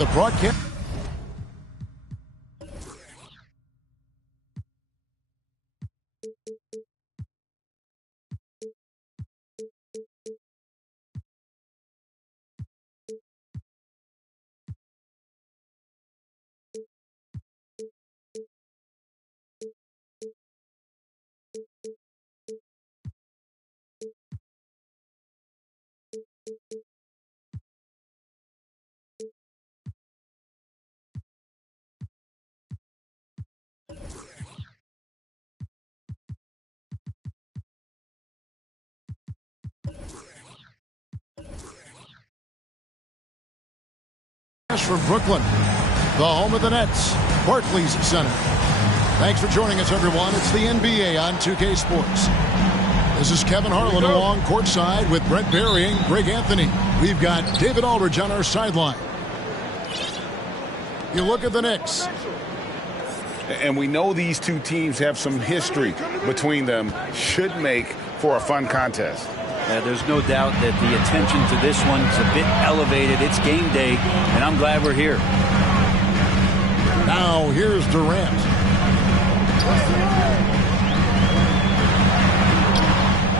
The broadcast. From Brooklyn, the home of the Nets, Barclays Center. Thanks for joining us, everyone. It's the NBA on 2K Sports. This is Kevin Harlan along courtside with Brent Barry and Greg Anthony. We've got David Aldridge on our sideline. You look at the Knicks. And we know these two teams have some history between them. Should make for a fun contest. There's no doubt that the attention to this one's a bit elevated. It's game day, and I'm glad we're here. Now, here's Durant.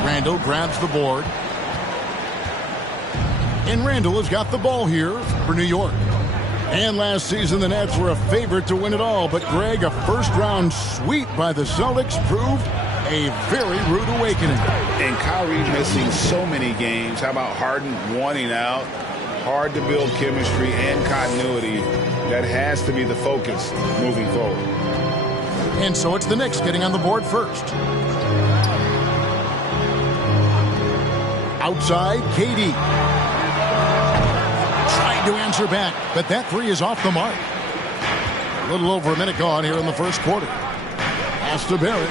Randall grabs the board. And Randall has got the ball here for New York. And last season, the Nets were a favorite to win it all. But, Greg, a first-round sweep by the Celtics proved a very rude awakening. And Kyrie missing so many games. How about Harden wanting out? Hard to build chemistry and continuity. That has to be the focus moving forward. And so it's the Knicks getting on the board first. Outside, KD. Trying to answer back, but that three is off the mark. A little over a minute gone here in the first quarter. Pass to Barrett.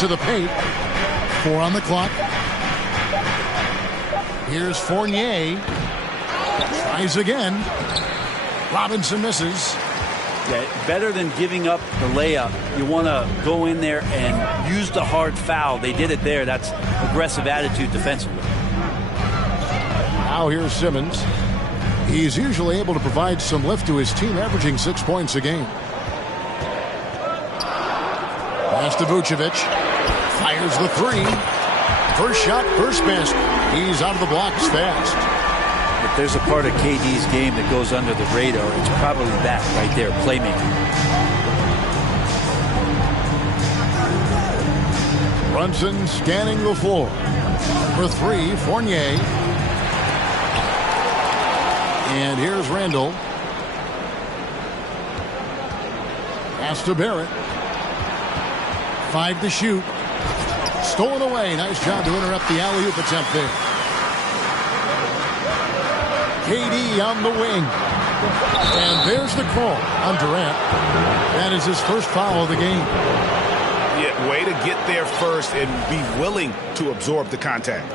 To the paint. 4 on the clock. Here's Fournier. Tries again. Robinson misses. Yeah, better than giving up the layup. You want to go in there and use the hard foul. They did it there. That's aggressive attitude defensively. Now here's Simmons. He's usually able to provide some lift to his team, averaging 6 points a game. Pass to Vucevic. Fires the three. First shot, first basket. He's out of the blocks fast. If there's a part of KD's game that goes under the radar, it's probably that right there, playmaking. Brunson scanning the floor. For three, Fournier. And here's Randall. Pass to Barrett. 5 to shoot. Stolen away. Nice job to interrupt the alley-oop attempt there. KD on the wing. And there's the call on Durant. That is his first foul of the game. Yeah, way to get there first and be willing to absorb the contact.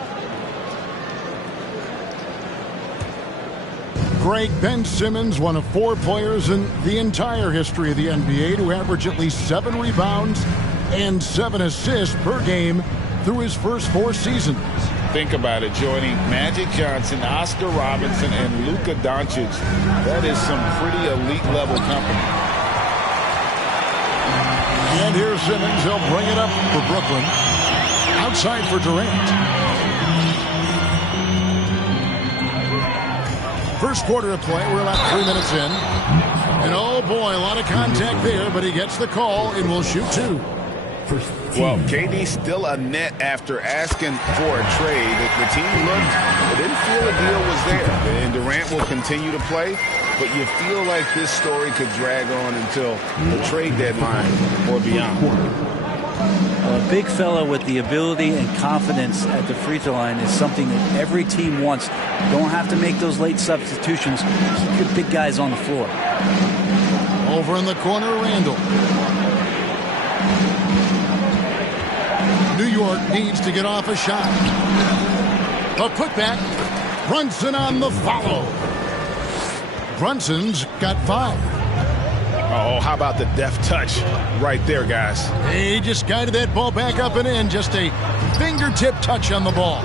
Greg, Ben Simmons, one of 4 players in the entire history of the NBA to average at least 7 rebounds and 7 assists per game through his first 4 seasons. Think about it, joining Magic Johnson, Oscar Robertson, and Luka Doncic. That is some pretty elite-level company. And here's Simmons. He'll bring it up for Brooklyn. Outside for Durant. First quarter of play. We're about 3 minutes in. And oh boy, a lot of contact there, but he gets the call and will shoot 2. Well, KD's still a net after asking for a trade. The team looked, they didn't feel the deal was there. And Durant will continue to play, but you feel like this story could drag on until the trade deadline or beyond. A big fella with the ability and confidence at the free throw line is something that every team wants. You don't have to make those late substitutions. Keep your big guys on the floor. Over in the corner, Randall. New York needs to get off a shot. A putback. Brunson on the follow. Brunson's got 5. Oh, how about the deft touch right there, guys? He just guided that ball back up and in. Just a fingertip touch on the ball.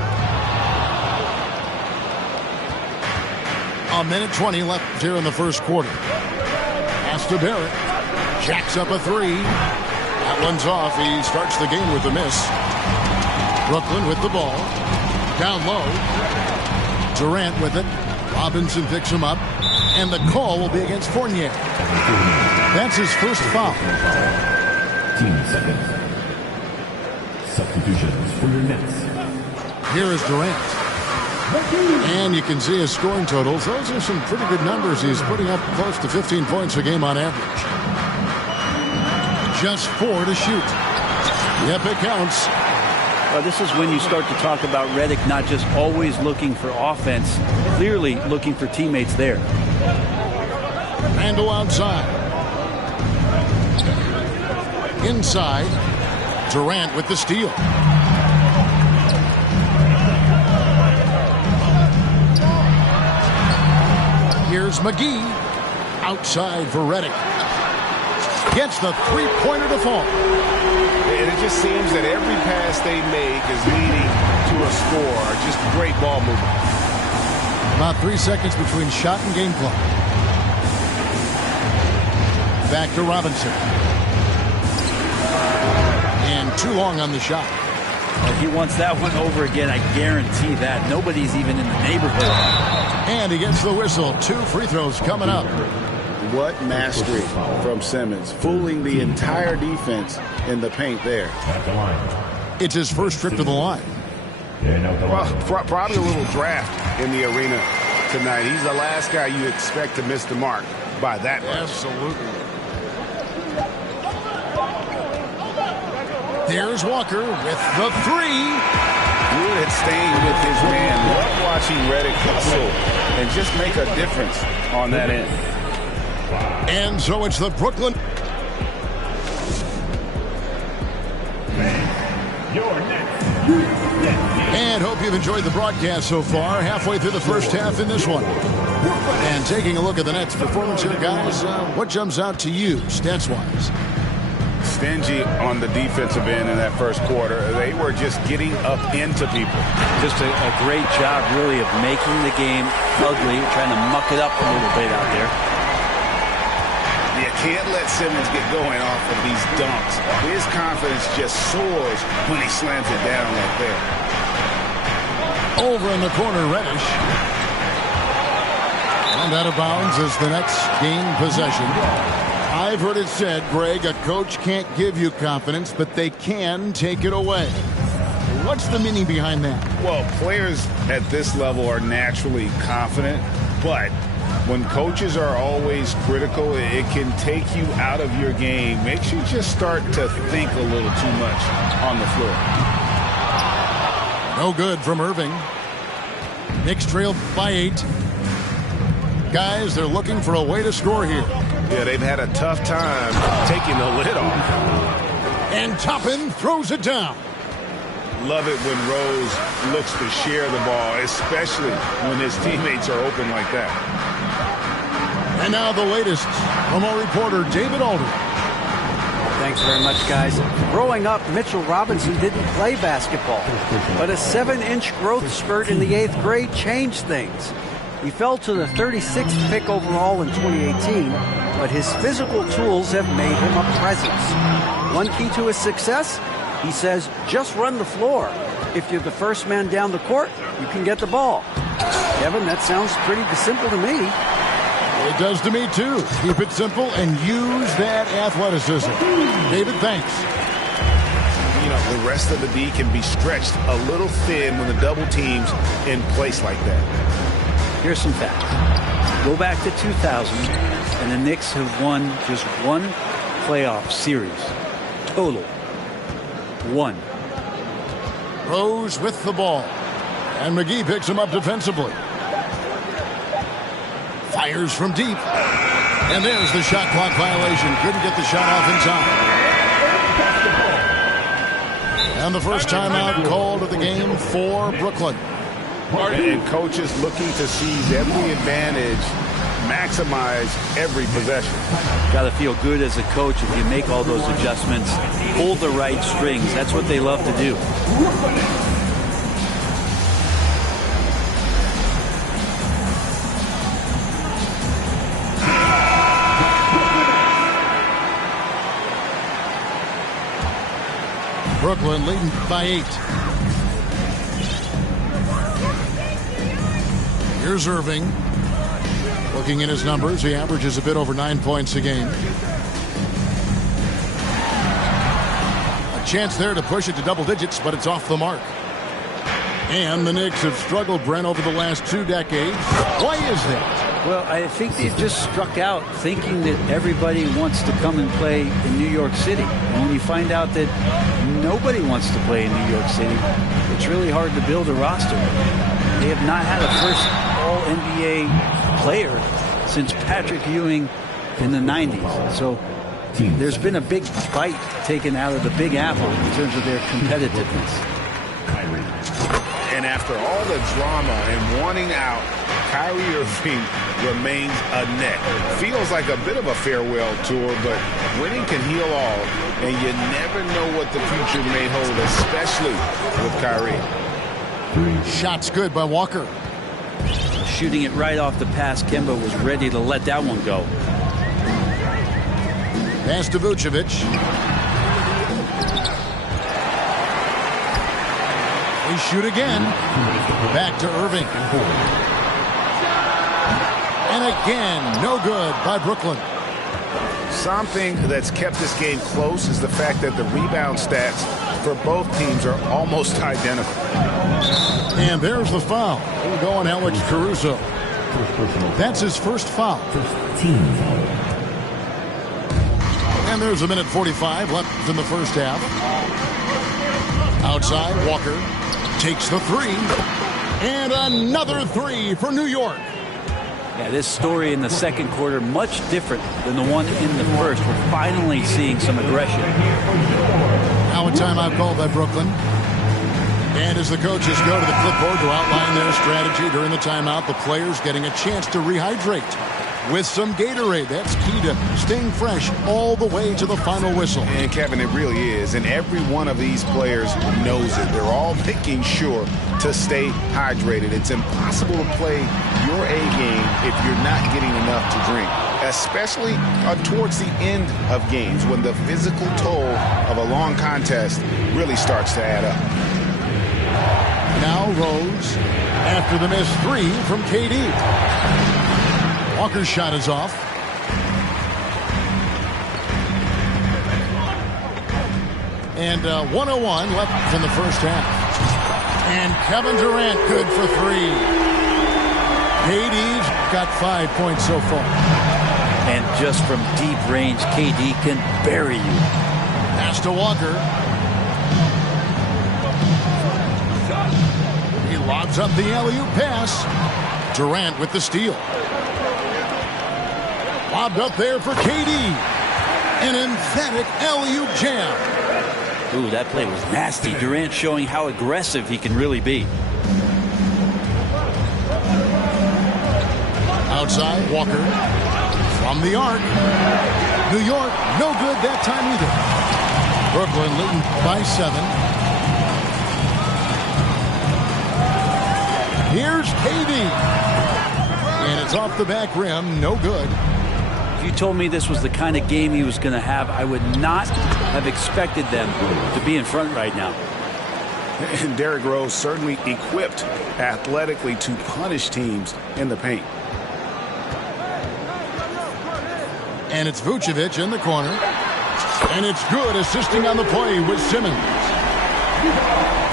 A minute 20 left here in the first quarter. Pass to Barrett. Jacks up a three. That one's off. He starts the game with a miss. Brooklyn with the ball. Down low. Durant with it. Robinson picks him up. And the call will be against Fournier. That's his first foul. 15 seconds. Substitutions for your Nets. Here is Durant. And you can see his scoring totals. Those are some pretty good numbers. He's putting up close to 15 points a game on average. Just 4 to shoot. Yep, it counts. Well, this is when you start to talk about Redick not just always looking for offense, clearly looking for teammates there. Randall outside. Inside. Durant with the steal. Here's McGee. Outside for Redick. Gets the three-pointer to fall. And it just seems that every pass they make is leading to a score. Just great ball movement. About 3 seconds between shot and game clock. Back to Robinson. And too long on the shot. Well, he wants that one over again. I guarantee that. Nobody's even in the neighborhood. And he gets the whistle. 2 free throws coming up. What mastery from Simmons, fooling the entire defense in the paint there. It's his first trip to the line. Well, probably a little draft in the arena tonight. He's the last guy you expect to miss the mark by that much. Absolutely. There's Walker with the three. Good staying with his man. Love watching Redick hustle and just make a difference on that end. And so it's the Brooklyn. And hope you've enjoyed the broadcast so far. Halfway through the first half in this one. And taking a look at the Nets' performance here, guys, what jumps out to you, stats-wise? Stingy on the defensive end in that first quarter. They were just getting up into people. Just a great job, really, of making the game ugly, trying to muck it up a little bit out there. You can't let Simmons get going off of these dunks. His confidence just soars when he slams it down like that. Over in the corner, Reddish. And out of bounds as the Nets gain possession. I've heard it said, Greg, a coach can't give you confidence, but they can take it away. What's the meaning behind that? Well, players at this level are naturally confident, but when coaches are always critical, it can take you out of your game. Makes you just start to think a little too much on the floor. No good from Irving. Knicks trail by 8. Guys, they're looking for a way to score here. Yeah, they've had a tough time taking the lid off. And Toppin throws it down. Love it when Rose looks to share the ball, especially when his teammates are open like that. And now the latest from our reporter, David Alder. Thanks very much, guys. Growing up, Mitchell Robinson didn't play basketball, but a 7-inch growth spurt in the 8th grade changed things. He fell to the 36th pick overall in 2018, but his physical tools have made him a presence. One key to his success, he says, just run the floor. If you're the first man down the court, you can get the ball. Kevin, that sounds pretty simple to me. It does to me, too. Keep it simple and use that athleticism. David, thanks. You know, the rest of the D can be stretched a little thin when the double team's in place like that. Here's some facts. Go back to 2000, and the Knicks have won just one playoff series. Total. 1. Rose with the ball. And McGee picks him up defensively. Fires from deep. And there's the shot clock violation. Couldn't get the shot off in time. And the first timeout called of the game for Brooklyn. And coaches looking to seize every advantage maximize every possession. Got to feel good as a coach if you make all those adjustments, pull the right strings. That's what they love to do. Brooklyn leading by 8. Here's Irving. Looking at his numbers, he averages a bit over 9 points a game. A chance there to push it to double digits, but it's off the mark. And the Knicks have struggled, Brent, over the last 2 decades. Why is that? Well, I think they've just struck out thinking that everybody wants to come and play in New York City. And when you find out that nobody wants to play in New York City, it's really hard to build a roster. They have not had a first All-NBA player since Patrick Ewing in the 90s. So there's been a big bite taken out of the Big Apple in terms of their competitiveness. And after all the drama and wanting out, Kyrie Irving remains a net. Feels like a bit of a farewell tour, but winning can heal all, and you never know what the future may hold, especially with Kyrie. Shot's good by Walker. Shooting it right off the pass, Kemba was ready to let that one go. Pass to Vucevic. They shoot again. Back to Irving. And again, no good by Brooklyn. Something that's kept this game close is the fact that the rebound stats for both teams are almost identical. And there's the foul. We'll go on Alex Caruso. That's his first foul. And there's a minute 45 left in the first half. Outside, Walker takes the three. And another three for New York. Yeah, this story in the second quarter much different than the one in the first. We're finally seeing some aggression. Now a timeout called by Brooklyn. And as the coaches go to the clipboard to outline their strategy during the timeout, the players getting a chance to rehydrate with some Gatorade. That's key to staying fresh all the way to the final whistle. And Kevin, it really is. And every one of these players knows it. They're all making sure to stay hydrated. It's impossible to play your A game if you're not getting enough to drink, especially towards the end of games when the physical toll of a long contest really starts to add up. Now Rose after the missed three from KD. Walker's shot is off. And 1:01 left in the first half. And Kevin Durant good for three. KD's got 5 points so far. And just from deep range, KD can bury you. Pass to Walker. He lobs up the alley-oop pass. Durant with the steal. Lobbed up there for KD. An emphatic alley-oop jam. Ooh, that play was nasty. Durant showing how aggressive he can really be. Outside, Walker. From the arc. New York, no good that time either. Brooklyn leading by 7. Here's KD. And it's off the back rim, no good. If you told me this was the kind of game he was going to have, I would not have expected them to be in front right now. And Derrick Rose certainly equipped athletically to punish teams in the paint. And it's Vucevic in the corner. And it's good, assisting on the play with Simmons.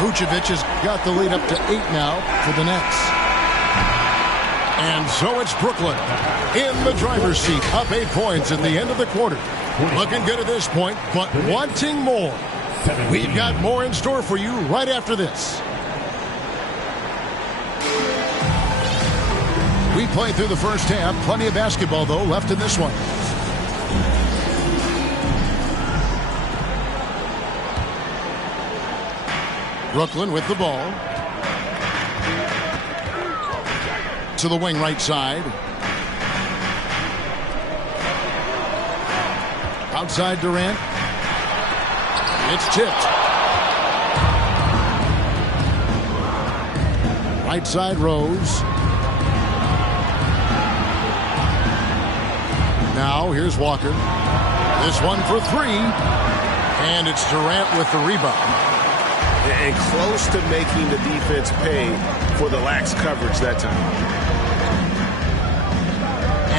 Vucevic has got the lead up to 8 now for the Nets. And so it's Brooklyn in the driver's seat, up 8 points at the end of the quarter. Looking good at this point, but wanting more. We've got more in store for you right after this. We played through the first half. Plenty of basketball, though, left in this one. Brooklyn with the ball. To the wing right side. Outside Durant. It's tipped. Right side Rose. Now here's Walker. This one for three. And it's Durant with the rebound. And close to making the defense pay for the lax coverage that time.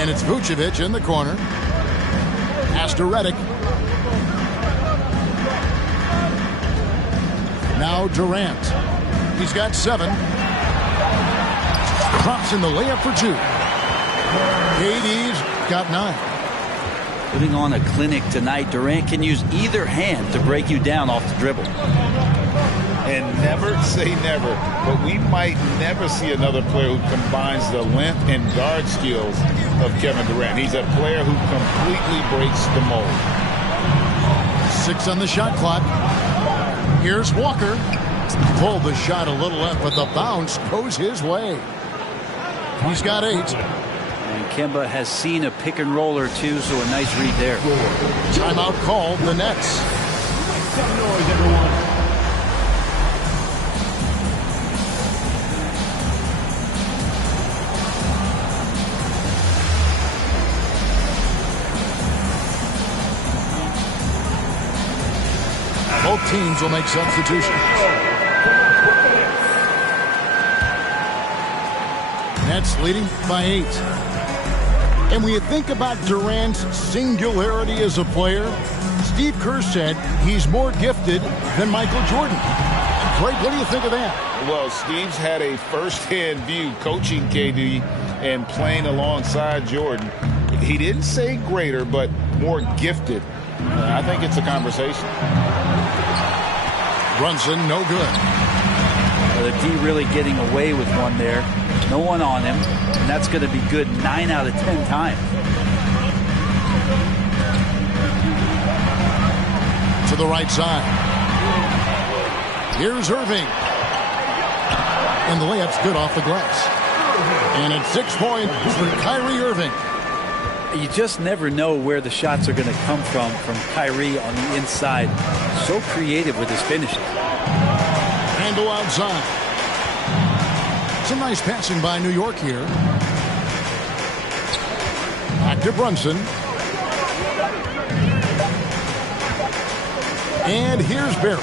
And it's Vucevic in the corner. Pass to Redick. Now Durant. He's got 7. Drops in the layup for 2. KD's got 9. Putting on a clinic tonight. Durant can use either hand to break you down off the dribble. And never say never, but we might never see another player who combines the length and guard skills of Kevin Durant. He's a player who completely breaks the mold. 6 on the shot clock. Here's Walker. Pulled the shot a little left, but the bounce goes his way. He's got 8. And Kemba has seen a pick and roll or two, so a nice read there. Timeout called, the Nets. Some noise, everyone. Both teams will make substitutions. Nets leading by 8. And when you think about Durant's singularity as a player, Steve Kerr said he's more gifted than Michael Jordan. Craig, what do you think of that? Well, Steve's had a first-hand view coaching KD and playing alongside Jordan. He didn't say greater, but more gifted. I think it's a conversation. Brunson, no good. The D really getting away with one there. No one on him, and that's going to be good 9 out of 10 times. To the right side. Here's Irving. And the layup's good off the glass. And it's 6 points for Kyrie Irving. You just never know where the shots are going to come from Kyrie on the inside. So creative with his finishes. Randle outside. Some nice passing by New York here. Back to Brunson. And here's Barrett.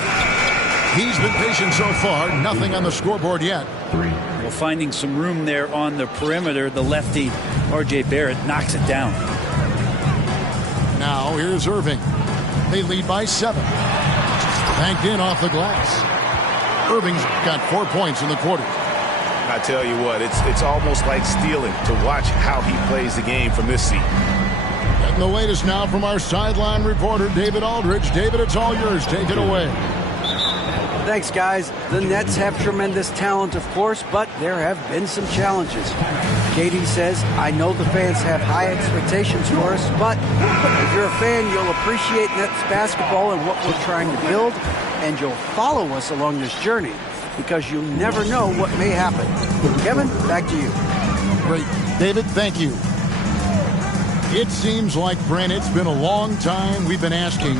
He's been patient so far. Nothing on the scoreboard yet. 3. Well, finding some room there on the perimeter. The lefty, R.J. Barrett, knocks it down. Now here's Irving. They lead by 7. Banked in off the glass. Irving's got 4 points in the quarter. I tell you what, it's almost like stealing to watch how he plays the game from this seat. Getting the latest now from our sideline reporter, David Aldridge. David, it's all yours. Take it away. Thanks, guys. The Nets have tremendous talent, of course, but there have been some challenges. KD says, I know the fans have high expectations for us, but if you're a fan, you'll appreciate Nets basketball and what we're trying to build, and you'll follow us along this journey because you'll never know what may happen. Kevin, back to you. Great. David, thank you. It seems like, Brent, it's been a long time we've been asking,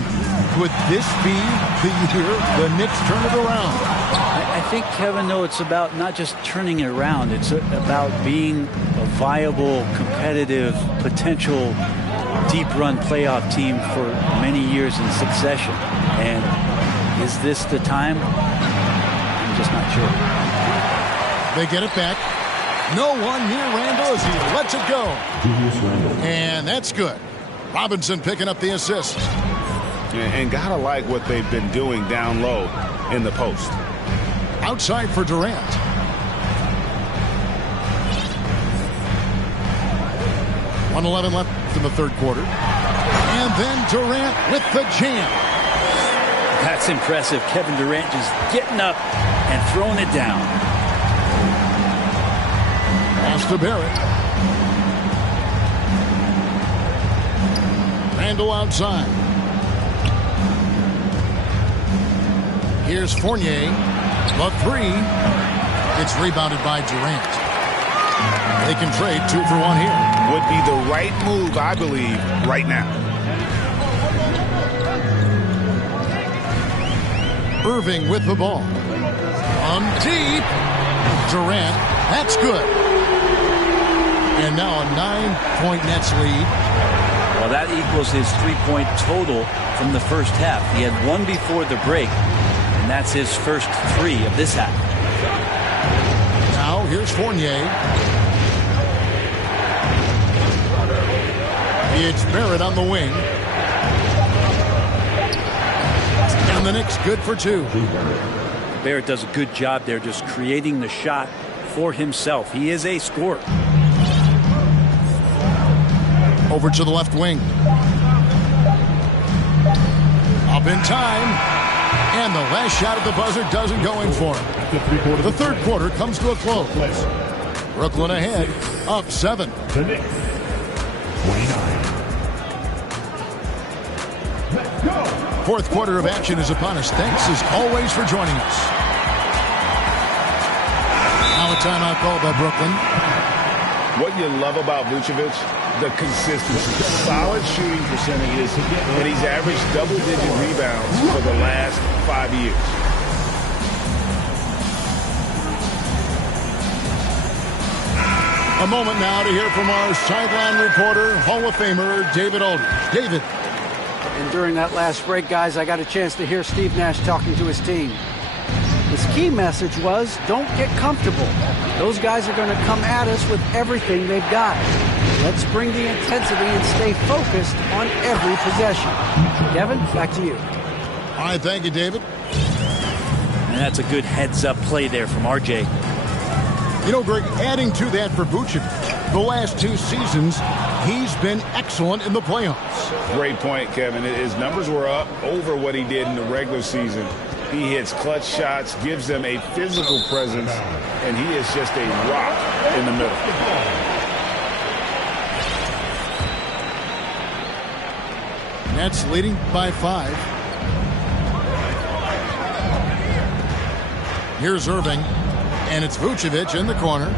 could this be the year the Knicks turn it around? I think, Kevin, though, it's about not just turning it around. It's about being a viable, competitive, potential deep-run playoff team for many years in succession. And is this the time? I'm just not sure. They get it back. No one near Randle as he lets it go. And that's good. Robinson picking up the assist. And gotta like what they've been doing down low in the post. Outside for Durant. .111 left in the third quarter. And then Durant with the jam. That's impressive. Kevin Durant just getting up and throwing it down. Pass to Barrett. Randle outside. Here's Fournier. The 3. It's rebounded by Durant. They can trade 2 for 1 here. Would be the right move, I believe, right now. Irving with the ball. On deep. Durant. That's good. And now a 9-point Nets lead. Well, that equals his 3-point total from the first half. He had one before the break, and that's his first 3 of this half. Now here's Fournier. It's Barrett on the wing. And the Knicks good for 2. Barrett does a good job there just creating the shot for himself. He is a scorer. Over to the left wing. Up in time. And the last shot at the buzzer doesn't go in for him. The third quarter comes to a close. Brooklyn ahead, up 7. The Knicks, 29. Let's go. Fourth quarter of action is upon us. Thanks as always for joining us. Now a timeout called by Brooklyn. What you love about Vucevic, the consistency, solid shooting percentages, and he's averaged double-digit rebounds for the last 5 years. A moment now to hear from our sideline reporter, Hall of Famer David Aldridge. David. And during that last break, guys, I got a chance to hear Steve Nash talking to his team. His key message was, don't get comfortable. Those guys are going to come at us with everything they've got. Let's bring the intensity and stay focused on every possession. Kevin, back to you. All right, thank you, David. And that's a good heads-up play there from RJ. You know, Greg, adding to that for Vucevic, the last 2 seasons, he's been excellent in the playoffs. Great point, Kevin. His numbers were up over what he did in the regular season. He hits clutch shots, gives them a physical presence, and he is just a rock in the middle. Nets leading by 5. Here's Irving, and it's Vucevic in the corner.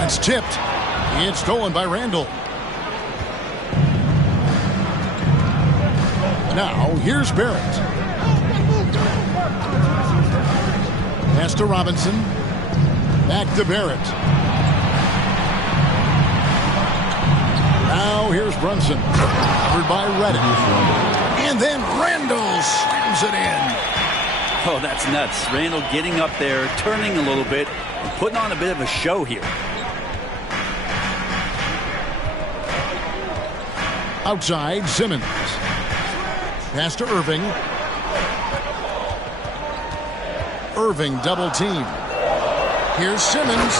That's tipped. It's stolen by Randall. Now, here's Barrett. Pass to Robinson. Back to Barrett. Now, here's Brunson. Covered by Reddick. And then Randall slams it in. Oh, that's nuts. Randall getting up there, turning a little bit, and putting on a bit of a show here. Outside, Simmons. Pass to Irving. Irving double team. Here's Simmons.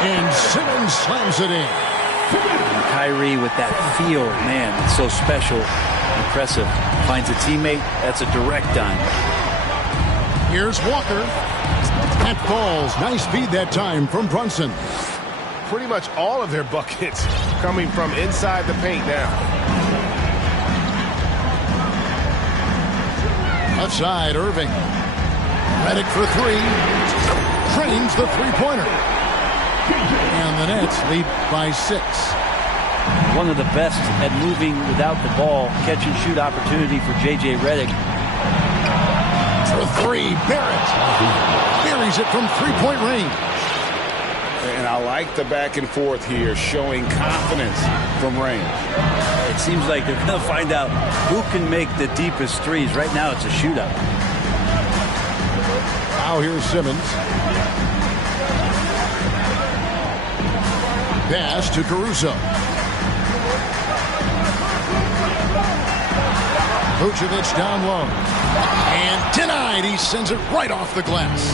And Simmons slams it in. And Kyrie with that feel, man, it's so special, impressive. Finds a teammate, that's a direct dime. Here's Walker. That falls. Nice feed that time from Brunson. Pretty much all of their buckets coming from inside the paint now. Left side, Irving. Reddick for 3. Trains the three-pointer. And the Nets lead by 6. One of the best at moving without the ball. Catch and shoot opportunity for J.J. Reddick. For 3, Barrett. Buries it from three-point range. And I like the back and forth here, showing confidence from range. It seems like they're going to find out who can make the deepest threes. Right now, it's a shootout. Now here's Simmons. Pass to Caruso. Vucevic down low. And denied. He sends it right off the glass.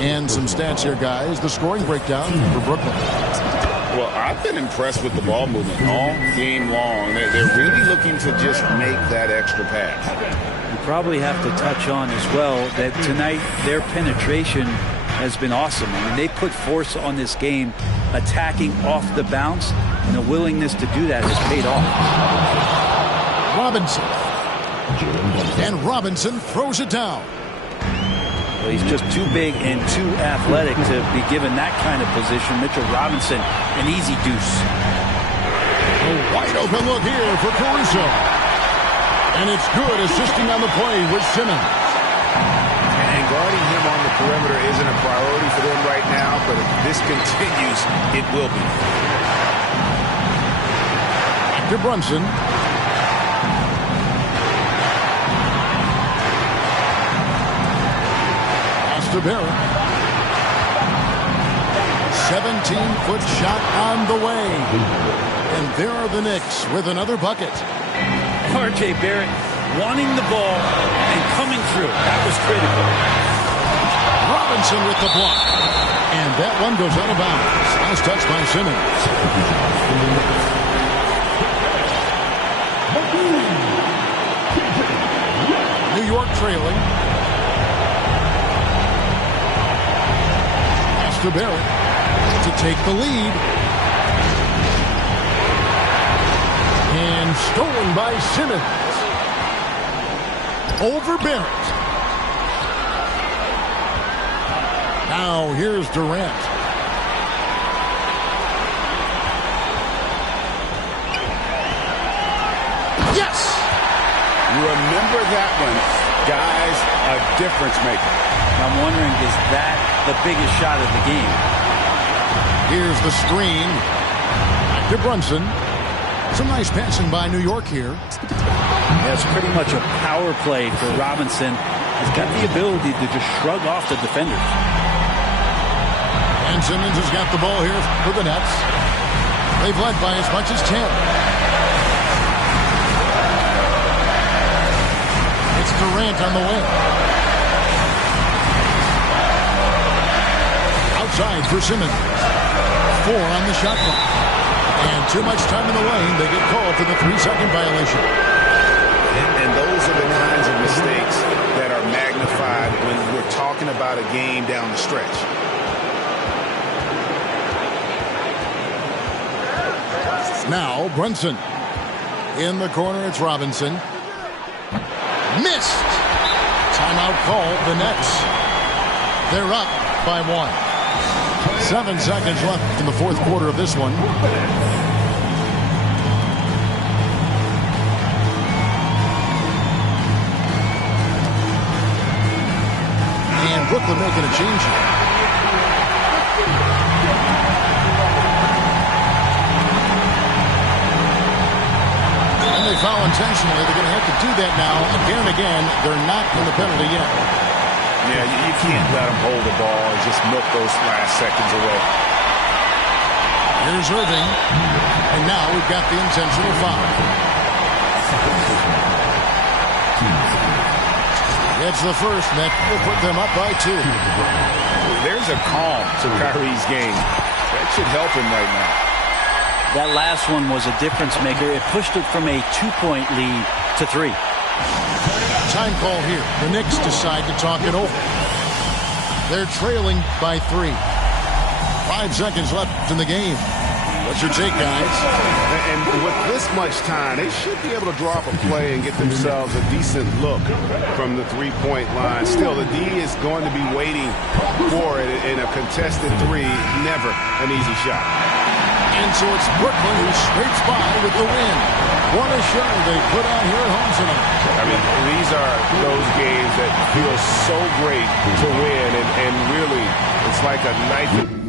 And some stats here, guys. The scoring breakdown for Brooklyn. Well, I've been impressed with the ball movement all game long. They're really looking to just make that extra pass. You probably have to touch on as well that tonight their penetration has been awesome. I mean, they put force on this game, attacking off the bounce, and the willingness to do that has paid off. Robinson. And Robinson throws it down. Well, he's just too big and too athletic to be given that kind of position. Mitchell Robinson, an easy deuce. A wide open look here for Caruso. And it's good, assisting on the play with Simmons. And guarding him on the perimeter isn't a priority for them right now, but if this continues, it will be. Back to Brunson. Pass to Barrett. 17-foot shot on the way. And there are the Knicks with another bucket. R.J. Barrett wanting the ball and coming through. That was critical. Robinson with the block. And that one goes out of bounds. Last touch by Simmons. New York trailing. Pass to Barrett to take the lead. And stolen by Simmons. Over Barrett. Now here's Durant. Yes! Remember that one, guys, a difference maker. I'm wondering, is that the biggest shot of the game? Here's the screen. Back to Brunson. Some nice passing by New York here. That's pretty much a power play for Robinson. He's got the ability to just shrug off the defenders. And Simmons has got the ball here for the Nets. They've led by as much as 10. It's Durant on the wing. Outside for Simmons. 4 on the shot clock. And too much time in the lane. They get called for the 3-second violation. And those are the kinds of mistakes that are magnified when we're talking about a game down the stretch. Now Brunson. In the corner, it's Robinson. Missed. Timeout called. The Nets. They're up by 1. 7 seconds left in the fourth quarter of this one. And Brooklyn making a change here. And they foul intentionally. They're going to have to do that now. Again and again, they're not in the penalty yet. Yeah, you can't let them hold the ball and just milk those last seconds away. Here's Irving. And now we've got the intentional foul. It's the first, and that will put them up by 2. There's a calm to Kyrie's game. That should help him right now. That last one was a difference maker. It pushed it from a 2-point lead to 3. Time call here. The Knicks decide to talk it over. They're trailing by 3. 5 seconds left in the game. What's your take, guys? And with this much time, they should be able to draw up a play and get themselves a decent look from the three-point line. Still, the D is going to be waiting for it in a contested 3. Never an easy shot. And so it's Brooklyn who scrapes by with the win. What a show they put on here at home tonight. I mean, these are those games that feel so great to win, and really, it's like a knife.